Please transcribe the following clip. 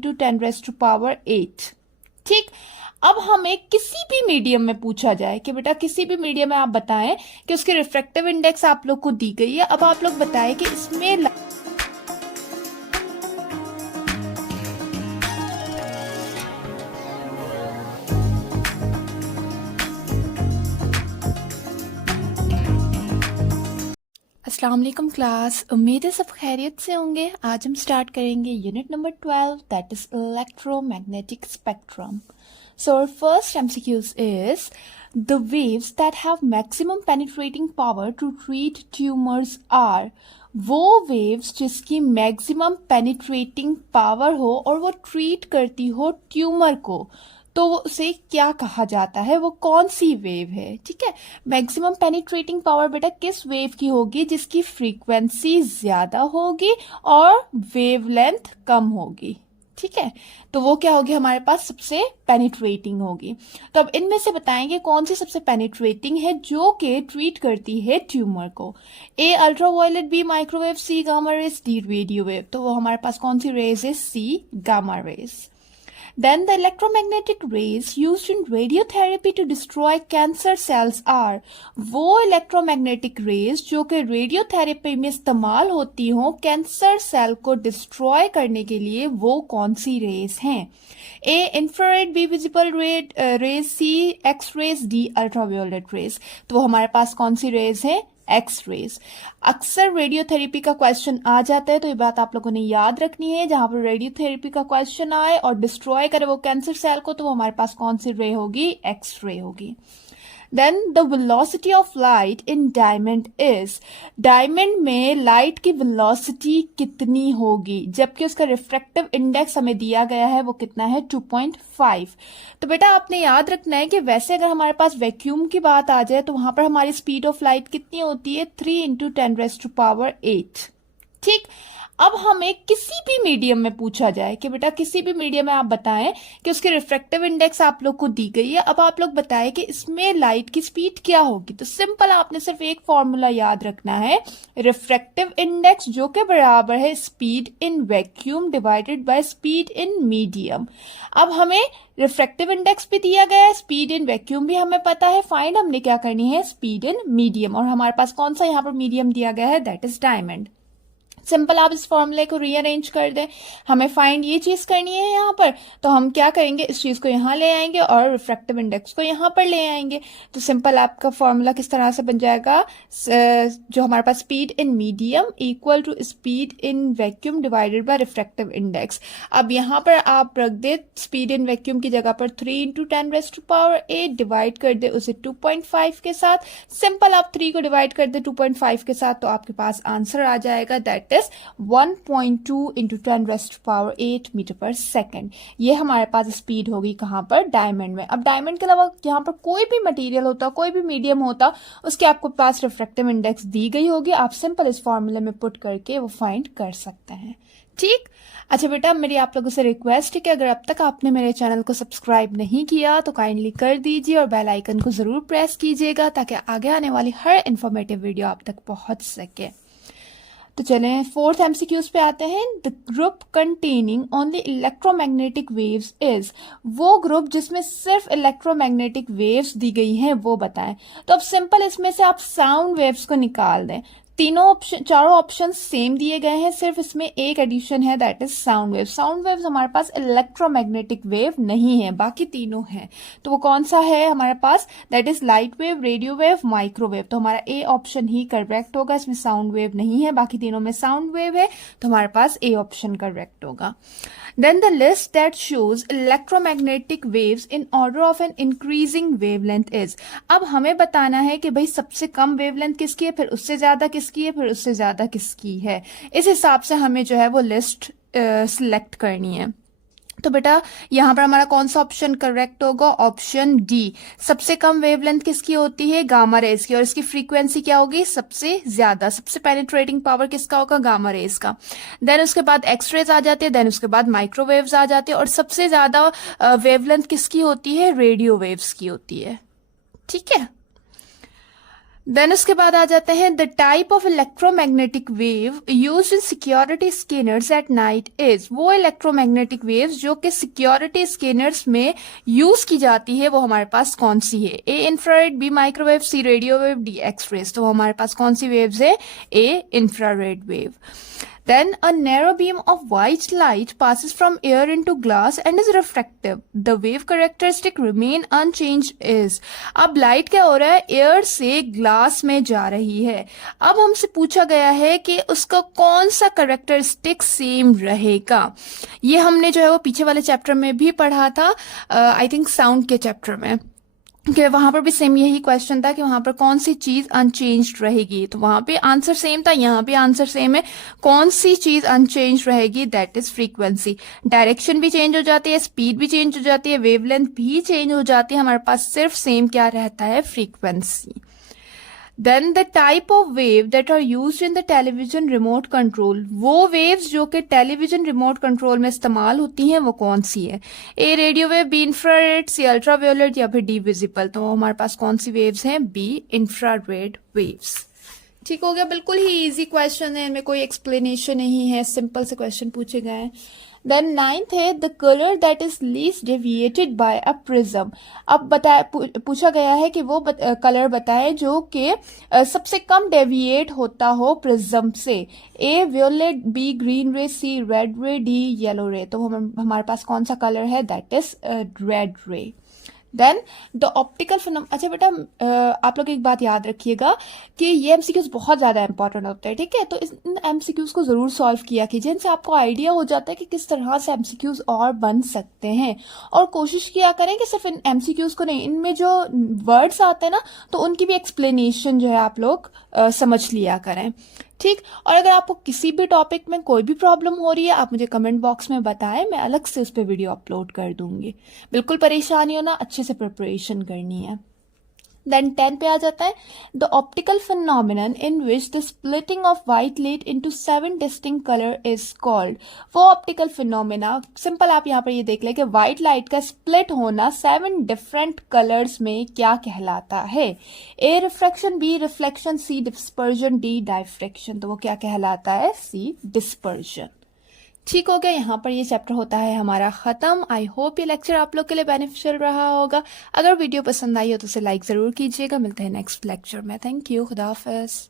3 × 10⁸ ठीक। अब हमें किसी भी मीडियम में पूछा जाए कि बेटा किसी भी मीडियम में आप बताएं कि उसकी रिफ्रैक्टिव इंडेक्स आप लोग को दी गई है, अब आप लोग बताएं कि इसमें अस्सलाम वालेकुम क्लास, उम्मीद है सब खैरियत से होंगे। आज हम स्टार्ट करेंगे unit number 12 that is electromagnetic spectrum. So our first MCQs is the waves that have maximum penetrating power to treat tumors are वो waves जिसकी मैक्सिमम पेनिट्रेटिंग पावर हो और वो ट्रीट करती हो ट्यूमर को, तो उसे क्या कहा जाता है, वो कौन सी वेव है। ठीक है, मैक्सिमम पेनिट्रेटिंग पावर बेटा किस वेव की होगी, जिसकी फ्रीक्वेंसी ज्यादा होगी और वेवलेंथ कम होगी। ठीक है, तो वो क्या होगी हमारे पास, सबसे पेनिट्रेटिंग होगी। तो अब इनमें से बताएंगे कौन सी सबसे पेनिट्रेटिंग है जो कि ट्रीट करती है ट्यूमर को। A ultraviolet, B microwave, C gamma rays, D radio wave. तो वो हमारे पास कौन सी रेज है, C gamma rays. Then the electromagnetic rays used in radiotherapy to destroy cancer cells are वो electromagnetic rays जो कि रेडियोथेरेपी में इस्तेमाल होती हो कैंसर सेल को डिस्ट्रॉय करने के लिए, वो कौन सी रेज हैं। A infrared, B visible rays, C X rays, D ultraviolet rays. तो वो हमारे पास कौन सी रेज है, एक्स रेज। अक्सर रेडियोथेरेपी का क्वेश्चन आ जाता है, तो ये बात आप लोगों ने याद रखनी है, जहां पर रेडियोथेरेपी का क्वेश्चन आए और डिस्ट्रॉय करे वो कैंसर सेल को, तो वो हमारे पास कौन सी रे होगी, एक्स रे होगी। Then the velocity of light in diamond is, diamond में लाइट की वेलोसिटी कितनी होगी, जबकि उसका रिफ्रैक्टिव इंडेक्स हमें दिया गया है वो कितना है, 2.5। तो बेटा आपने याद रखना है कि वैसे अगर हमारे पास वैक्यूम की बात आ जाए तो वहां पर हमारी स्पीड ऑफ लाइट कितनी होती है, 3 × 10⁸। ठीक। अब हमें किसी भी मीडियम में पूछा जाए कि बेटा किसी भी मीडियम में आप बताएं कि उसकी रिफ्रैक्टिव इंडेक्स आप लोग को दी गई है, अब आप लोग बताएं कि इसमें लाइट की स्पीड क्या होगी। तो सिंपल आपने सिर्फ एक फॉर्मूला याद रखना है, रिफ्रैक्टिव इंडेक्स जो कि बराबर है speed in vacuum divided by speed in medium. अब हमें रिफ्रैक्टिव इंडेक्स भी दिया गया है, स्पीड इन वैक्यूम भी हमें पता है, फाइंड हमने क्या करनी है, स्पीड इन मीडियम। और हमारे पास कौन सा यहाँ पर मीडियम दिया गया है, दैट इज डायमंड। सिंपल आप इस फॉर्मूले को रीअरेंज कर दें, हमें फाइंड ये चीज करनी है यहाँ पर, तो हम क्या करेंगे, इस चीज को यहाँ ले आएंगे और रिफ्रैक्टिव इंडेक्स को यहाँ पर ले आएंगे। तो सिंपल आपका फॉर्मूला किस तरह से बन जाएगा, जो हमारे पास speed in medium equal to speed in vacuum divided by refractive index. अब यहाँ पर आप रख दे स्पीड इन वैक्यूम की जगह पर 3 × 10⁸ डिवाइड कर दे उसे 2.5 के साथ। सिंपल आप 3 को डिवाइड कर दे 2.5 के साथ, तो आपके पास आंसर आ जाएगा, दैट 1.2 × 10⁸ मीटर पर सेकेंड। ये हमारे पास स्पीड होगी कहां पर, डायमंड में। अब डायमंड के अलावा यहां पर कोई भी मटेरियल होता, कोई भी मीडियम होता, उसके आपको पास रिफ्रैक्टिव इंडेक्स दी गई होगी, आप सिंपल इस फॉर्मूले में पुट करके वो फाइंड कर सकते हैं। ठीक। अच्छा बेटा मेरी आप लोगों से रिक्वेस्ट है कि अगर अब तक आपने मेरे चैनल को सब्सक्राइब नहीं किया तो काइंडली कर दीजिए और बेल आइकन को जरूर प्रेस कीजिएगा ताकि आगे आने वाली हर इंफॉर्मेटिव वीडियो आप तक पहुंच सके। तो चलें फोर्थ एमसीक्यूज पे आते हैं। The group containing only electromagnetic waves is, वो ग्रुप जिसमें सिर्फ इलेक्ट्रोमैग्नेटिक वेव्स दी गई हैं वो बताएं। तो अब सिंपल इसमें से आप साउंड वेव्स को निकाल दें। तीनों ऑप्शन, चारों ऑप्शन सेम दिए गए हैं, सिर्फ इसमें एक एडिशन है, that is sound wave. Sound waves हमारे पास इलेक्ट्रोमैग्नेटिक वेव नहीं है, बाकी तीनों हैं। तो वो कौन सा है हमारे पास, that is light wave, radio wave, microwave. तो हमारा ए ऑप्शन ही करेक्ट होगा, इसमें साउंड वेव नहीं है, बाकी तीनों में साउंड वेव है, तो हमारे पास ए ऑप्शन करेक्ट होगा। Then the list that shows electromagnetic waves in order of an increasing wavelength is, अब हमें बताना है कि भाई सबसे कम वेवलेंथ किसकी है, फिर उससे ज्यादा किसकी है, फिर उससे ज्यादा किसकी है। इस हिसाब से हमें जो है वो लिस्ट सिलेक्ट करनी है। तो बेटा यहाँ पर हमारा कौन सा ऑप्शन करेक्ट होगा, ऑप्शन डी। सबसे कम वेवलेंथ किसकी होती है, गामा रेज की, और इसकी फ्रीक्वेंसी क्या होगी, सबसे ज्यादा। सबसे पेनिट्रेटिंग पावर किसका होगा, गामा रेज का। देन उसके बाद एक्स रेज आ जाती है, देन उसके बाद माइक्रोवेव्स आ जाती है, और सबसे ज्यादा वेवलेंथ किसकी होती है, रेडियो वेव्स की होती है। ठीक है। देन उसके बाद आ जाते हैं the type of electromagnetic wave used in security scanners at night is, वो इलेक्ट्रोमैग्नेटिक वेव्स जो कि सिक्योरिटी स्कैनर्स में यूज की जाती है वो हमारे पास कौन सी है? A infrared, B microwave, C radio wave, D X rays. तो हमारे पास कौन सी वेव्स है? A infrared wave. Then a narrow beam of white light passes from air into glass and is refractive. The wave characteristic remain unchanged is. अब light क्या हो रहा है? एयर से ग्लास में जा रही है। अब हमसे पूछा गया है कि उसका कौन सा करेक्टरिस्टिक सेम रहेगा। ये हमने जो है वो पीछे वाले चैप्टर में भी पढ़ा था, आई थिंक साउंड के चैप्टर में, कि वहां पर भी सेम यही क्वेश्चन था कि वहां पर कौन सी चीज अनचेंज्ड रहेगी। तो वहां पे आंसर सेम था, यहाँ पे आंसर सेम है। कौन सी चीज अनचेंज्ड रहेगी? That is frequency. डायरेक्शन भी चेंज हो जाती है, स्पीड भी चेंज हो जाती है, वेवलेंथ भी चेंज हो जाती है, हमारे पास सिर्फ सेम क्या रहता है? Frequency. Then the type of wave that are used in the television remote control, वो वेव्स जो कि टेलीविजन रिमोट कंट्रोल में इस्तेमाल होती हैं वो कौन सी है? A radio wave, B infrared, C ultraviolet या फिर डी विजिबल। तो हमारे पास कौन सी वेव्स हैं? B infrared waves. ठीक हो गया, बिल्कुल ही इजी क्वेश्चन है, इनमें कोई एक्सप्लेनेशन नहीं है, सिंपल से क्वेश्चन पूछे गए हैं। देन नाइन्थ है the colour that is least deviated by a prism. अब पूछा गया है कि वो कलर बताएं जो कि सबसे कम डेविएट होता हो प्रिज्म से। ए व्योलेट, बी ग्रीन रे, सी रेड रे, डी येलो रे। तो हमारे पास कौन सा कलर है? दैट इज रेड रे। देन द ऑप्टिकल फिनोम, अच्छा बेटा आप लोग एक बात याद रखिएगा कि ये एमसीक्यूज बहुत ज़्यादा इंपॉर्टेंट होते हैं, ठीक है? तो इन एमसीक्यूज को ज़रूर सॉल्व किया कीजिए, इनसे आपको आइडिया हो जाता है कि किस तरह से एमसीक्यूज और बन सकते हैं। और कोशिश किया करें कि सिर्फ इन एमसीक्यूज को नहीं, इनमें जो वर्ड्स आते हैं ना तो उनकी भी एक्सप्लेनेशन जो है आप लोग समझ लिया करें, ठीक? और अगर आपको किसी भी टॉपिक में कोई भी प्रॉब्लम हो रही है आप मुझे कमेंट बॉक्स में बताएं, मैं अलग से उस पर वीडियो अपलोड कर दूंगी। बिल्कुल परेशानी हो ना, अच्छे से प्रिपरेशन करनी है। देन 10 पे आ जाता है the optical phenomenon in which the splitting of white light into 7 distinct colour is called. वो ऑप्टिकल फिनोमिना, सिंपल आप यहाँ पर ये देख लें कि व्हाइट लाइट का स्प्लिट होना 7 डिफरेंट कलर्स में क्या कहलाता है? ए रिफ्रैक्शन, बी रिफ्लेक्शन, सी डिस्पर्जन, डी डायफ्रैक्शन। तो वो क्या कहलाता है? सी डिस्पर्जन। ठीक हो गया, यहाँ पर ये चैप्टर होता है हमारा ख़त्म। आई होप ये लेक्चर आप लोग के लिए बेनिफिशियल रहा होगा। अगर वीडियो पसंद आई हो तो उसे लाइक ज़रूर कीजिएगा। मिलते हैं नेक्स्ट लेक्चर में। थैंक यू, खुदा हाफिज़।